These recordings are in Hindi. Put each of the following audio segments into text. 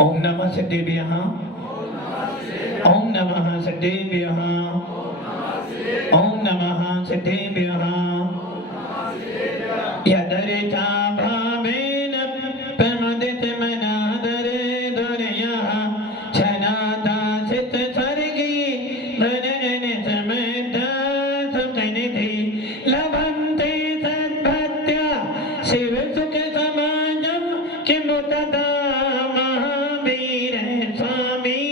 ओम नमः सिद्धेभ्यः। ओम नमः सिद्धेभ्यः। ओम नमः सिद्धेभ्यः। यदरिता भावेन प्रमुदित मनादरे दुर्यः छनाता सित स्वर्गी भजन समृद्धा सुखनिधि लभन्ते सद्भक्त्या शिव सुख समाजं किमु तदा महावीर स्वामी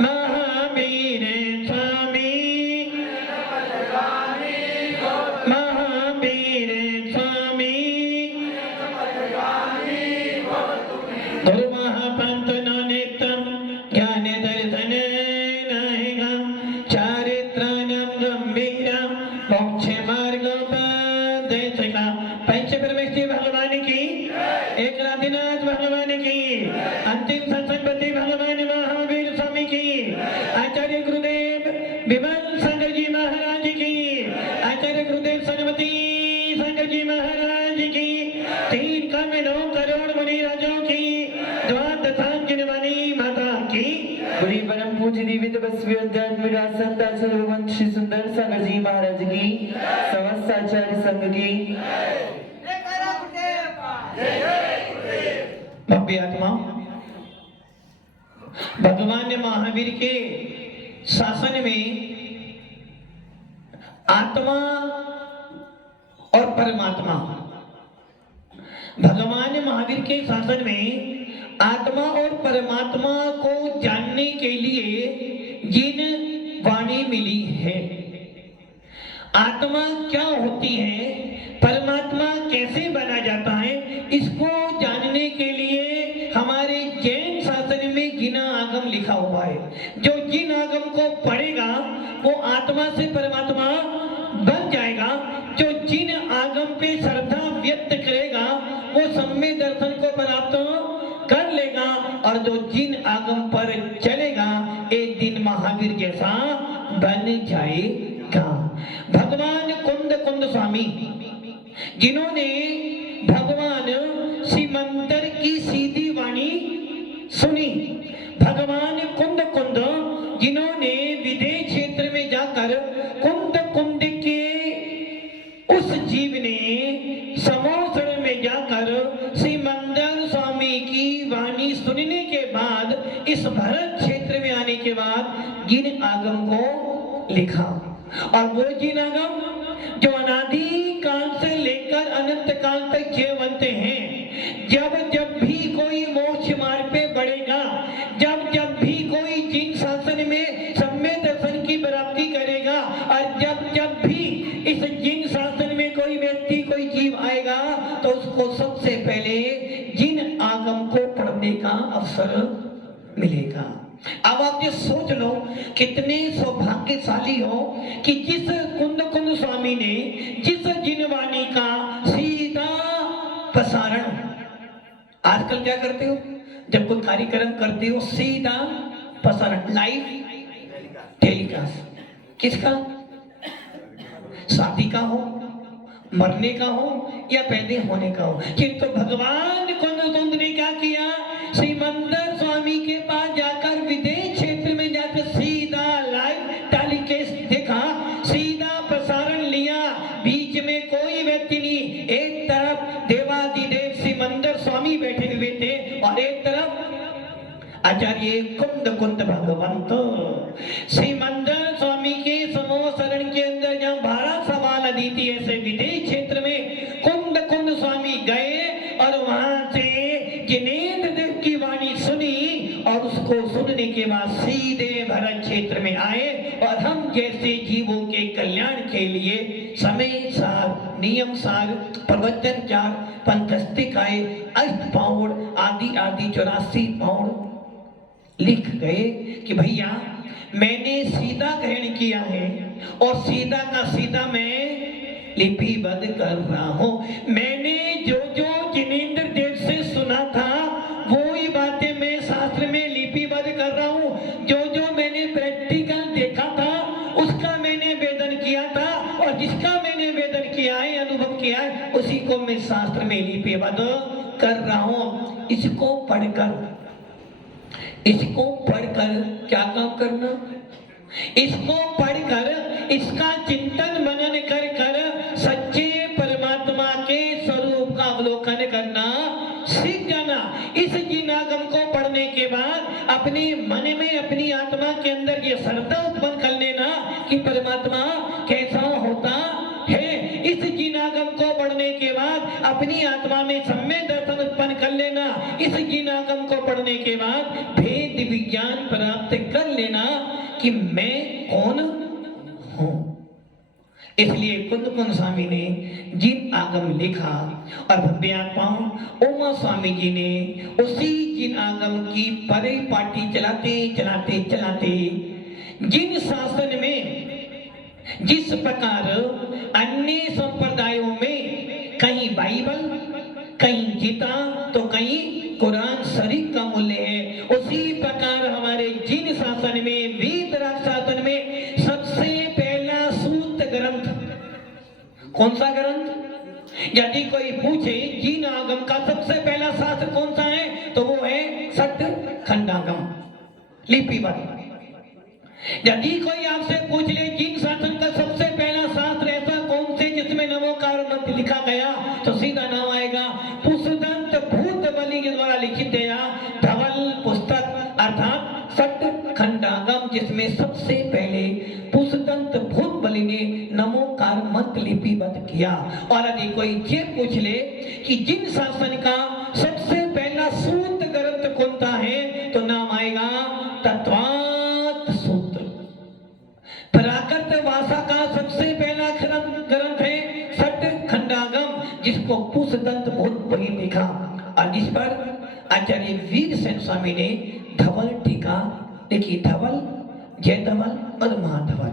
महावीर स्वामी महावीर स्वामी गुरु महापंत नित्यम ज्ञान दर्शन नाहिका चारित्राण्यं गंभीरं मोक्ष मार्गोपदेशिका। पंच परमेश्वरी भगवान की, एक नाथ भगवान की, अंतिम सत्संगपति भगवान महावीर स्वामी की, आचार्य गुरुदेव विमल शंकर जी महाराज की, आचार्य गुरुदेव सरस्वती शंकर जी महाराज की, 3 करोड़ मुनि राजों की, द्वादशांगिनी वाणी माता की। बड़ी परम पूज्य दिव्य तपस्वी अध्यात्म विरासत आचार्य श्री सुंदर सागर जी महाराज की, समस्त आचार्य संघ की। भव्य आत्मा भगवान महावीर के शासन में आत्मा और परमात्मा, भगवान महावीर के शासन में आत्मा और परमात्मा को जानने के लिए जिन वाणी मिली है, आत्मा क्या होती है, परमात्मा कैसे बना जाता है, इसको जानने के लिए हमारे जैन शास्त्र में जिना आगम लिखा हुआ है। जो जिन आगम को पढ़ेगा वो आत्मा से परमात्मा बन जाएगा। जो जिन आगम पे श्रद्धा व्यक्त करेगा वो सम्य दर्शन को प्राप्त कर लेगा, और जो जिन आगम पर चलेगा एक दिन महावीर जैसा बन जाएगा। भगवान कुंद स्वामी जिन्होंने भगवान सिमंदर की सीधी वाणी सुनी, भगवान कुंद जिन्होंने विदेश क्षेत्र में जाकर कुंद के उस जीव ने समोसण में जाकर सिमंदर स्वामी की वाणी सुनने के बाद इस भरत क्षेत्र में आने के बाद जिन आगम को लिखा, और वो जिन आगम जो अनादि काल से लेकर अनंत काल तक जीवंत हैं। जब भी कोई मोक्ष मार्ग पे बढ़ेगा, जब भी कोई जिन शासन में सम्य दर्शन की प्राप्ति करेगा, और जब भी इस जिन शासन में कोई व्यक्ति कोई जीव आएगा तो उसको सबसे पहले जिन आगम को पढ़ने का अवसर मिलेगा। अब आप ये सोच लो कितने सौभाग्यशाली हो कि जिस कुंद स्वामी ने जिस जिनवाणी का सीधा प्रसारण, आजकल क्या करते हो जब कोई कार्यक्रम करते हो सीधा प्रसारण लाइव टेलीकास्ट, किसका, शादी का हो, मरने का हो या पैदा होने का हो, किंतु भगवान कुंद ने क्या किया, सिमंदर स्वामी के पास जाकर विदेश क्षेत्र में जाकर सीधा लाइव टेलीकास्ट देखा, सीधा प्रसारण लिया, बीच में कोई व्यक्ति नहीं, एक तरफ देवादिदेव सिमंदर स्वामी बैठे हुए थे और एक तरफ आचार्य कुंद भगवंत सिमंदर स्वामी के समूह शरण के अंदर जहाँ भारत सभा नदी थी, ऐसे विदेश क्षेत्र में कुंद स्वामी गए और वहां से जिनेन्द्र देव की वाणी सुनी, और उसको सुनने के बाद सीधे भरत क्षेत्र में आए और हम जैसे जीवों के कल्याण के लिए समय सार, नियम सार, प्रवचनचार, पंचस्तिकाए, अष्टपाउड़ आदि 84 पाउड़ लिख गए कि भैया मैंने सीधा ग्रहण किया है और सीधा का सीधा मैं लिपिबद्ध कर रहा हूँ। मैंने जो जिनेन्द्र देव से सुना था वो ही बातें मैं शास्त्र में लिपिबद्ध कर रहा हूँ। जो मैंने प्रैक्टिकल देखा था उसका मैंने वेदन किया था, और जिसका मैंने वेदन किया है, अनुभव किया है, उसी को मैं शास्त्र में लिपिबद्ध कर रहा हूं, इसको पढ़कर क्या काम करना, इसको पढ़कर इसका चिंतन मनन कर सच्चे परमात्मा के स्वरूप का अवलोकन करना सीख जाना। इस जिनागम को पढ़ने के बाद अपने मन में, अपनी आत्मा के अंदर ये श्रद्धा उत्पन्न कर लेना कि परमात्मा कैसा होता है। इस जिनागम को पढ़ने के बाद अपनी आत्मा में सम्यक दर्शन उत्पन्न कर लेना। इस जिनागम को पढ़ने के बाद भेद विज्ञान प्राप्त कर लेना कि मैं कौन हूं। इसलिए कुंद स्वामी ने जिन आगम लिखा और भव्य आत्माओं उमा स्वामी जी ने उसी जिन आगम की परिपाटी चलाते जिन शासन में जिस प्रकार अन्य संप्रदायों में कहीं बाइबल, कहीं गीता तो कहीं कुरान शरीफ का मूल्य है, उसी प्रकार हमारे जिन शासन में, वीतराग शासन में सबसे पहला सूत ग्रंथ कौन सा ग्रंथ? यदि कोई पूछे जिन आगम का सबसे पहला शास्त्र कौन सा है तो वो है सठ खंडागम लिपिबद्ध। यदि कोई आपसे पूछ ले जिन शासन का सबसे पहला शास्त्र ऐसा कौन से जिसमें नमोकार मंत्र लिखा गया तो सीधा नाम आएगा पुष्पदंत भूत बलि के द्वारा लिखित है धवल पुस्तक अर्थात सठ खंडागम, जिसमें सबसे पहले पुष्पदंत भूत बलि ने नमोकार मंत्र लिपिबद्ध किया। और यदि कोई ये पूछ ले कि जिन शासन का सबसे पहला सूत ग्रंथ कौन सा है तो नाम आएगा तत्वात सूत्र। प्राकृत भाषा का सबसे पहला ग्रंथ है सठ खंडागम, जिसको पुष्पदंत भूत बलि लिखा और जिस पर आचार्य वीरसेन स्वामी ने धवल टीका लिखी, धवल जय धवल और महाधवल।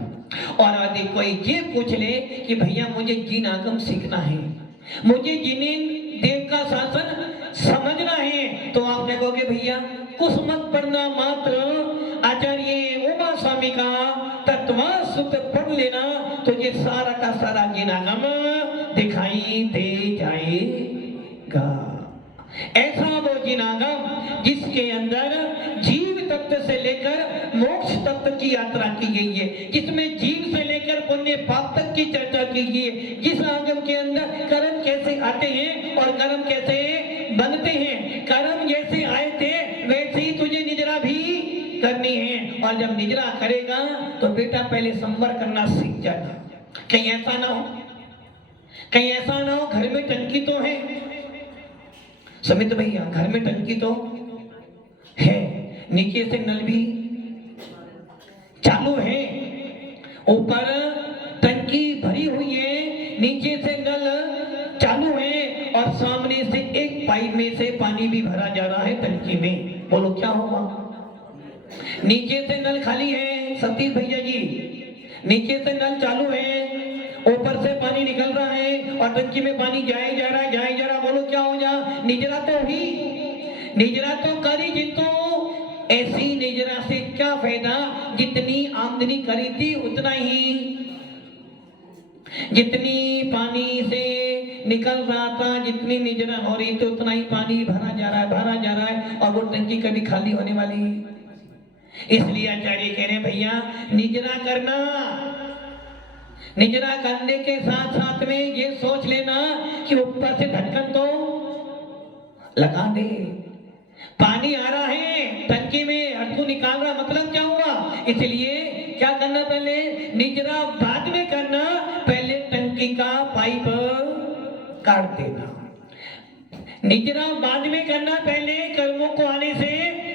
और यदि कोई ये पूछ ले कि भैया मुझे जिन आगम सीखना है, मुझे जिनेन देव का शासन समझना है, तो आप देखोगे भैया कुछ मत पढ़ना, मात्र आचार्य उमा स्वामी का तत्वात सूत्र पढ़ लेना तो ये सारा का सारा जिन आगम दिखाई दे जाएगा। ऐसा वो जिन आगम जिसके अंदर जीव तत्व से लेकर मोक्ष तत्व की यात्रा की गई है, जिसमें जीव से लेकर पुण्य पाप तक की चर्चा की गई है, जिस आगम के अंदर कर्म कैसे आते हैं और कर्म कैसे बनते हैं। कर्म जैसे आए थे वैसे ही तुझे निजरा भी करनी है, और जब निजरा करेगा तो बेटा पहले संवर करना सीख जाना। कहीं ऐसा ना हो घर में टंकी तो है समित भैया, घर में टंकी तो है, नीचे से नल भी चालू है, ऊपर टंकी भरी हुई है, नीचे से नल चालू है और सामने से एक पाइप में से पानी भी भरा जा रहा है टंकी में। बोलो क्या होगा? नीचे से नल खाली है सतीश भैया जी, नीचे से नल चालू है, ऊपर से पानी निकल रहा है और टंकी में पानी जाए जा रहा है। बोलो क्या हो जा? निजरा तो करी, जिनको ऐसी निजरा से क्या फायदा, जितनी आमदनी करी थी उतना ही, जितनी पानी से निकल रहा था, जितनी निजरा हो रही थी उतना ही पानी भरा जा रहा है और वो टंकी कभी खाली होने वाली है। इसलिए आचार्य कह रहे हैं भैया निजरा करना, निजरा करने के साथ साथ में ये सोच लेना कि ऊपर से ढक्कन तो लगा दे, पानी आ रहा है टंकी में और तू निकाल रहा, मतलब क्या हुआ? इसलिए क्या करना, पहले निजरा बाद में करना, पहले टंकी का पाइप काट देना। निजरा बाद में करना, पहले कर्मों को आने से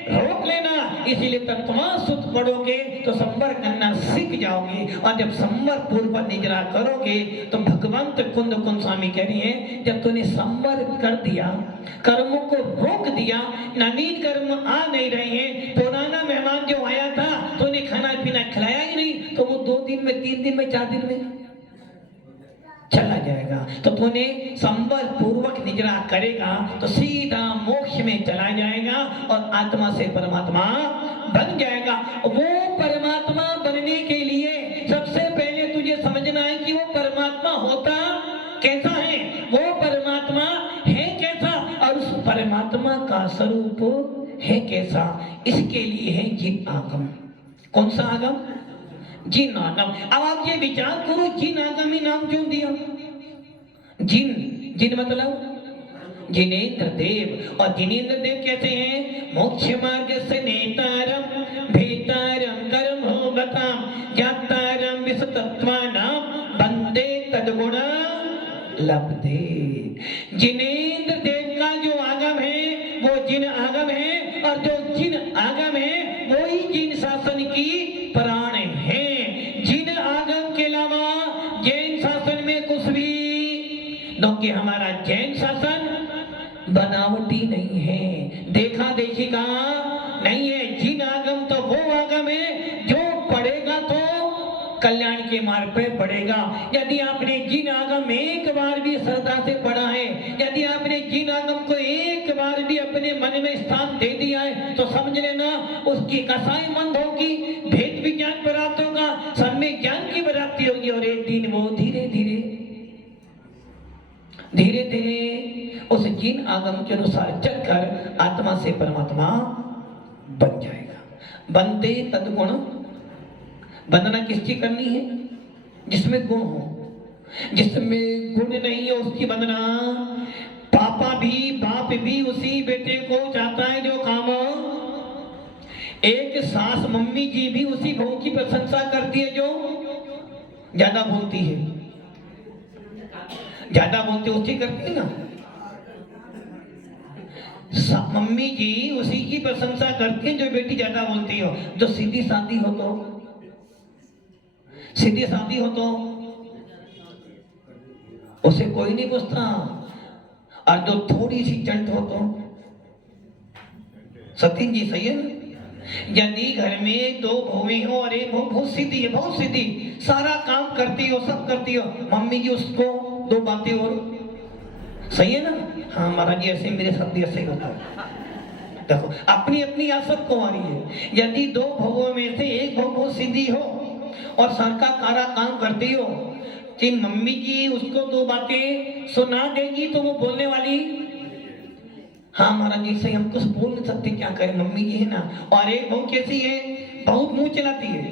रोक लेना। इसीलिए तत्वात सूत्र पढ़ोगे तो संवर करना सीख जाओगे, और जब संवर पूर्वक निजरा करोगे तो भगवंत कुंद स्वामी कह रही हैं जब तूने संवर कर दिया, कर्मों को रोक दिया, नवीन कर्म आ नहीं रहे हैं, पुराना मेहमान जो आया था तूने खाना पीना खिलाया ही नहीं, तो वो 2 दिन में 3 दिन में 4 दिन में चला जाएगा। तो तूने संवर पूर्वक निजरा करेगा तो सीधा मोक्ष में चला जाएगा और आत्मा से परमात्मा बन जाएगा। वो परमात्मा बनने के लिए सबसे पहले तुझे समझना है कि वो परमात्मा होता कैसा है, वो परमात्मा है कैसा, और उस परमात्मा का स्वरूप है कैसा, इसके लिए है जिन आगम। कौन सा आगम? जिन आगम। अब आप ये विचार करो, जिन आगम ही नाम क्यों दिया? जिन, जिन मतलब जिनेन्द्र देव। और जिनेन्द्र देव कैसे हैं? मोक्ष मार्ग से नेतारम भेतारम कर्मो गताम ज्ञातारम विसतत्वानाम वंदे तद्गुण लब्धे। जिनेन्द्र देव का जो आगम है वो जिन आगम है, और जो जिन आगम है वो ही जिन शासन की प्राण है। जिन आगम के अलावा जैन शासन में कुछ भी, क्योंकि हमारा जैन शासन बनावटी नहीं है, देखा देखी का नहीं है। जिन आगम तो वो आगम है जो पढ़ेगा तो कल्याण के मार्ग पे बढ़ेगा। यदि आपने जिन आगम एक बार भी श्रद्धा से पढ़ा है, यदि आपने जिन आगम को एक बार भी अपने मन में स्थान दे दिया है, तो समझ लेना उसकी कसाई मंद होगी, भेद विज्ञान प्राप्त होगा, सम्यक ज्ञान की प्राप्ति होगी, और एक दिन वो धीरे धीरे धीरे धीरे उस जिन आगम के अनुसार चलकर आत्मा से परमात्मा बन जाएगा। बनते तद्गुण। वंदना किसकी करनी है? जिसमें गुण हो। जिसमें गुण नहीं है उसकी वंदना, पापा भी बाप भी उसी बेटे को चाहता है जो काम, एक सास मम्मी जी भी उसी बहू की प्रशंसा करती है जो ज्यादा बोलती है। ज्यादा बोलते उसकी करती है ना, मम्मी जी उसी की प्रशंसा करती है जो बेटी ज्यादा बोलती हो। जो सीधी सादी हो तो, सीधी सादी हो तो उसे कोई नहीं पूछता, और जो थोड़ी सी चंट हो तो, सतीन जी सही है ना? यदि घर में दो बहुएं हो और एक बहू बहुत सीधी है, बहुत सीधी, सारा काम करती हो, सब करती हो, मम्मी जी उसको दो बातें और, सही है ना? हाँ महाराज जी ऐसे मेरे साथ भी ऐसे ही होता है। देखो अपनी अपनी याद सबको आ रही है। यदि दो बहुओं में से एक बहू बहुत सीधी हो और सर का कारा काम करती हो, जिन मम्मी जी उसको दो बातें सुना देगी तो वो बोलने वाली, हाँ महाराज जी सही, हम कुछ बोल नहीं सकते, क्या करें, मम्मी जी है ना। और एक बहू कैसी है? बहुत मुंह चलाती है,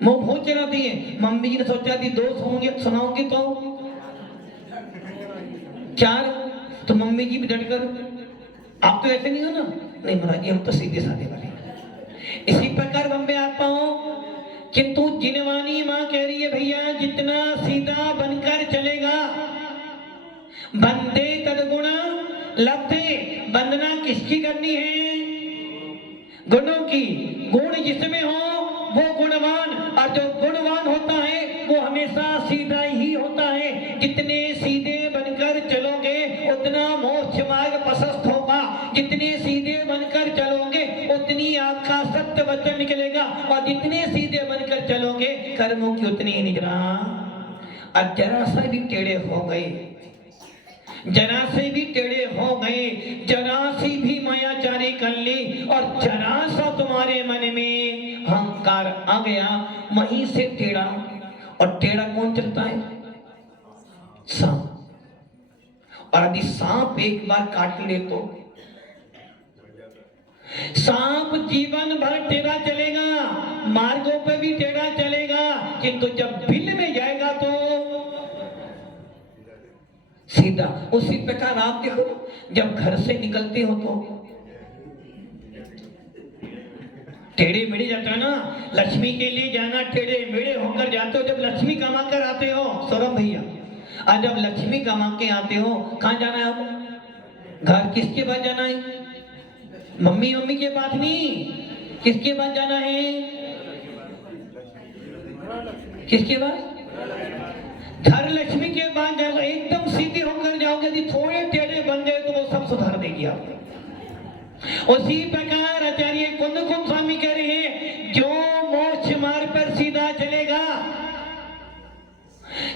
मुंह बहुत चलाती है। मम्मी जी ने सोचा थी दो सुनाओगी तो चार, तो मम्मी जी भी डट कर, आप तो ऐसे नहीं हो ना? नहीं महाराज जी हम तो सीधे साधे वाले। इसी प्रकार बम्बे आता हूं, किंतु जिनवानी माँ कह रही है भैया जितना सीधा बनकर चलेगा बंदे तदगुण लब्धे। वंदना किसकी करनी है? गुणों की। गुण जिसमें हो वो गुणवान, और जो गुणवान होता है वो हमेशा सीधा ही होता है। जितने सीधे बनकर चलोगे उतना मोक्ष मार्ग प्रशस्त होगा, जितने सीधे बनकर चलोगे उतनी आपका सत्य वचन निकलेगा, और जितने सीधे बनकर चलोगे कर्मों की उतनी ही निगरा। अब जरा सा भी टेढ़े हो गए, जरा से भी टेढ़े हो गए, जरा सी भी मायाचारी कर ली, और जरा सा तुम्हारे मन में अहंकार आ गया, वहीं से टेढ़ा। और टेढ़ा कौन चलता है? सांप। और यदि सांप एक बार काट ले तो सांप जीवन भर टेढ़ा चलेगा, मार्गों पे भी टेढ़ा चलेगा, किंतु जब बिल में जाएगा तो सीधा। उसी प्रकार आप देखो, जब घर से निकलते हो तो टेढ़े मेढ़े जाते हो ना, लक्ष्मी के लिए जाना टेढ़े मेढ़े होकर जाते हो। जब लक्ष्मी कमा कर आते हो सौरभ भैया, और जब लक्ष्मी कमा के आते हो कहाँ जाना है आपको? घर किसके पास जाना है? मम्मी मम्मी के पास नहीं, किसके पास जाना है? किसके पास? धर लक्ष्मी के पास जाओ। एकदम सीधे होकर जाओगे, यदि थोड़े टेढ़े बन गए तो वो सब सुधार देगी आपको। उसी प्रकार आचार्य कुंद स्वामी कह रहे हैं, जो मोक्ष मार्ग पर सीधा चलेगा,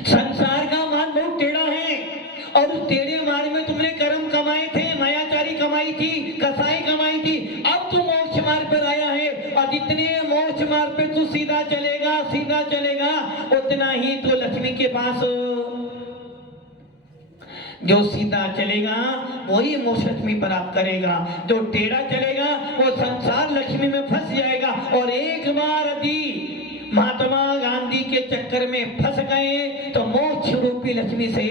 संसार का मार्ग बहुत टेढ़ा है, और उस टेढ़े मार्ग में तुमने कर्म कमाए थे, मायाचारी कमाई थी, कसाई कमाई थी, अब तू मोक्ष मार्ग पर आया है, और जितने मोक्ष मार्ग पे तू सीधा चलेगा उतना ही तू लक्ष्मी के पास जो सीधा चलेगा वही मोक्ष लक्ष्मी प्राप्त करेगा, जो टेढ़ा चलेगा वो संसार लक्ष्मी में फंस जाएगा। और एक बार यदि महात्मा गांधी के चक्कर में फंस गए तो मोक्ष रूपी लक्ष्मी से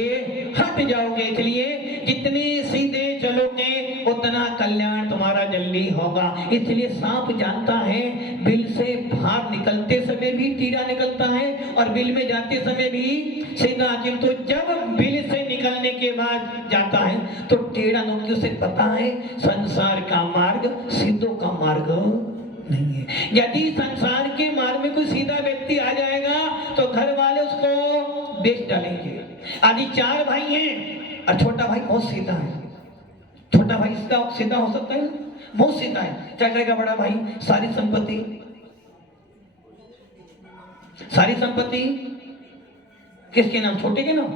हट जाओगे। इसलिए जितने सीधे चलोगे उतना कल्याण तुम्हारा जल्दी होगा। इसलिए सांप जानता है बिल से बाहर निकलते समय भी टीड़ा निकलता है और बिल में जाते समय भी सीधा, किंतु जब बिल से निकलने के बाद जाता है तो टेढ़ा नोकियों से पता है संसार का मार्ग सीधों का मार्ग नहीं है। यदि संसार के मार्ग में कोई सीधा व्यक्ति आ जाएगा तो घर वाले उसको बेच डालेंगे। आदि 4 भाई हैं और छोटा भाई बहुत सीधा है। छोटा भाई सीधा हो सकता है ना, बहुत सीधा है। क्या करेगा बड़ा भाई? सारी संपत्ति किसके नाम? छोटे के नाम।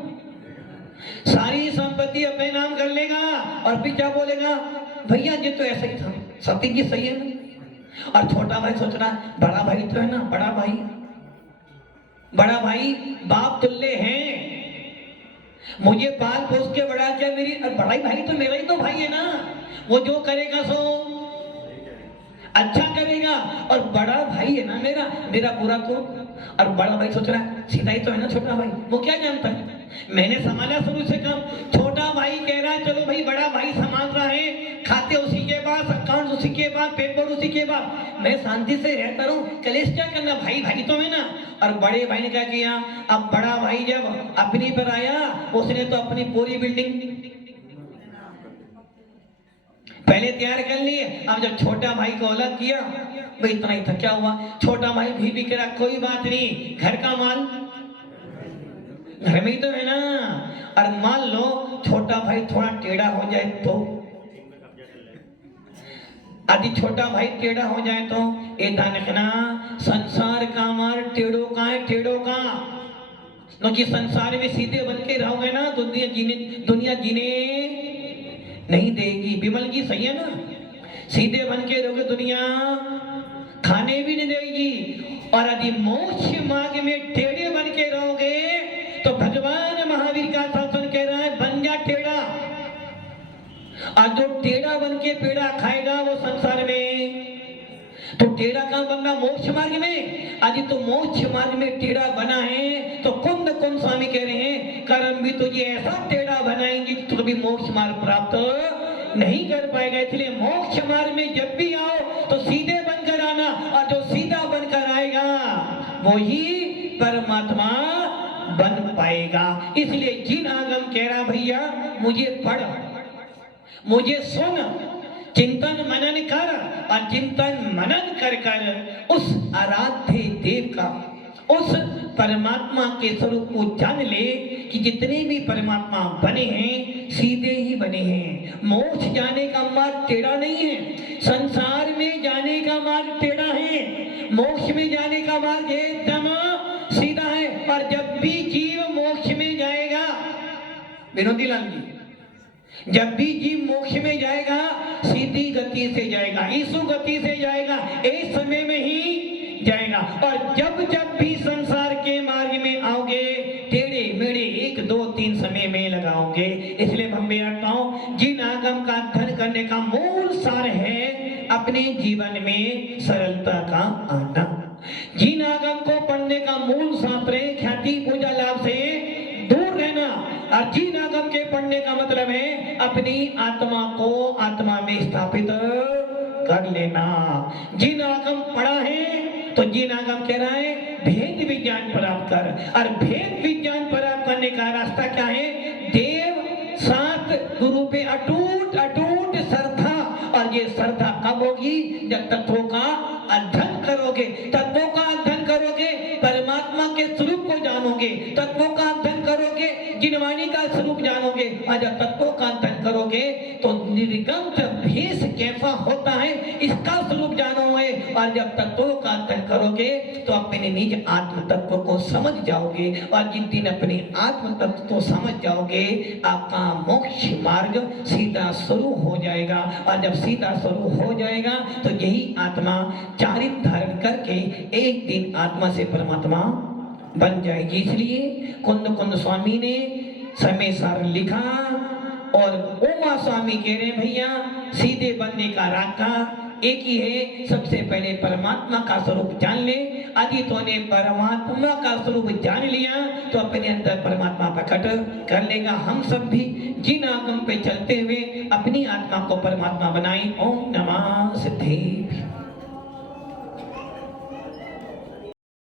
सारी संपत्ति अपने नाम कर लेगा और फिर क्या बोलेगा? भैया ये तो ऐसा ही था, सती जी सही है ना। और छोटा भाई सोच रहा बड़ा भाई तो है ना, बड़ा भाई बाप तुल्य है, मुझे पाल पोस के बड़ा किया, मेरी बड़ा भाई तो मेरा ही तो भाई है ना, वो जो करेगा सो अच्छा करेगा। और बड़ा भाई है ना मेरा बुरा तो। और बड़ा भाई सोच रहा है सीधा ही तो है ना छोटा भाई, वो क्या जानता है, मैंने संभाला शुरू से कम। छोटा भाई कह रहा है चलो भाई बड़ा भाई संभाल रहा है, खाते उसी के पास, अकाउंट उसी के पास, पेपर उसी के पास, मैं शांति से रहता रहूं, कलेश क्या करना, भाई भाई तो है ना। और बड़े भाई ने क्या किया, अब बड़ा भाई जब अपनी पर आया उसने तो अपनी पूरी बिल्डिंग पहले तैयार कर लिए। अब जब छोटा भाई को अलग किया, भाई इतना ही था, क्या हुआ, छोटा भाई भी बिक रहा, कोई बात नहीं, घर का माल घर में ही तो है ना। और मान लो छोटा भाई थोड़ा टेढ़ा हो जाए तो, यदि छोटा भाई टेढ़ा हो जाए तो ये ध्यान रखना, संसार का माल टेढ़ों का है, टेढ़ों का। क्योंकि संसार में सीधे बन के रहोगे ना दुनिया जीने नहीं देगी। विमल जी सही है ना, सीधे बन के रहोगे दुनिया खाने भी नहीं देगी। और यदि मोक्ष मार्ग में टेढ़े बन के रहोगे तो भगवान महावीर का शासन कह रहा है बन जा टेढ़ा। और जो टेढ़ा बन के पेड़ा खाएगा वो संसार में, तो टेढ़ा कहां बनना, मोक्ष मार्ग में। यदि तो मोक्ष मार्ग में टेढ़ा बना है तो कुंद स्वामी कह रहे हैं कर्म भी तुझे ऐसा टेढ़ा बनाएंगे कि तू कभी मोक्ष मार्ग प्राप्त नहीं कर पाएगा। इसलिए मोक्ष मार्ग में जब भी आओ तो सीधे बनकर आना, और जो सीधा बनकर आएगा वो ही परमात्मा बन पाएगा। इसलिए जिन आगम कह रहा भैया मुझे पढ़, मुझे सुन, चिंतन मनन कर, और चिंतन मनन कर कर उस आराध्य देव का, उस परमात्मा के स्वरूप को जान ले कि जितने भी परमात्मा बने हैं सीधे ही बने हैं। मोक्ष जाने का मार्ग टेढ़ा नहीं है, संसार में जाने का मार्ग टेढ़ा है, मोक्ष में जाने का मार्ग एकदम सीधा है। और जब भी जीव मोक्ष में जाएगा, विनोदी लाल जी, जब भी जीव मोक्ष में जाएगा सीधी गति से जाएगा, ईसु गति से जाएगा, एक समय में ही जाएगा। और जब भी संसार के मार्ग में आओगे टेढ़े मेढ़े 1 2 3 समय में लगाओगे। इसलिए भंबेरताओं जिन आगम का अध्ययन करने का मूल सार है अपने जीवन में सरलता का आना। जिन आगम को पढ़ने का मूल शास्त्र है ख्याति पूजा लाभ से दूर रहना। और जिन आगम के पढ़ने का मतलब है अपनी आत्मा को आत्मा में स्थापित कर लेना। जिन आगम पढ़ा है तो जिन आगम कह रहा है भेद विज्ञान प्राप्त कर। और भेद विज्ञान प्राप्त करने का रास्ता क्या है, देव साथ गुरु पे अटूट अटूट श्रद्धा। और ये श्रद्धा कब होगी, जब तत्वों का अध्ययन करोगे। तत्वों का अध्ययन करोगे परमात्मा के स्वरूप को जानोगे, तत्वों का अध्ययन करोगे जिनवाणी का स्वरूप जानोगे। और जब तत्वों का अध्ययन करोगे तो निर्गंत भेष कैसा होता है इसका स्वरूप जानोगे। और जब तत्वों का अध्ययन करोगे तो अपने निज आत्म तत्व को समझ जाओगे। और जिन दिन अपने आत्म तत्व को समझ जाओगे आपका मोक्ष मार्ग सीधा शुरू हो जाएगा। और जब सीधा शुरू हो जाएगा तो यही आत्मा चारित्र धारण करके एक दिन आत्मा से परमात्मा बन जाएगी। इसलिए कुंद स्वामी ने समय सार लिखा और उमा स्वामी कह रहे भैया सीधे बनने का रास्ता एक ही है, सबसे पहले परमात्मा का स्वरूप जान ले। यदि तूने परमात्मा का स्वरूप जान लिया तो अपने अंदर परमात्मा प्रकट कर लेगा। हम सब भी जिन आगम पे चलते हुए अपनी आत्मा को परमात्मा बनाएं। ओम नमः सिद्धि।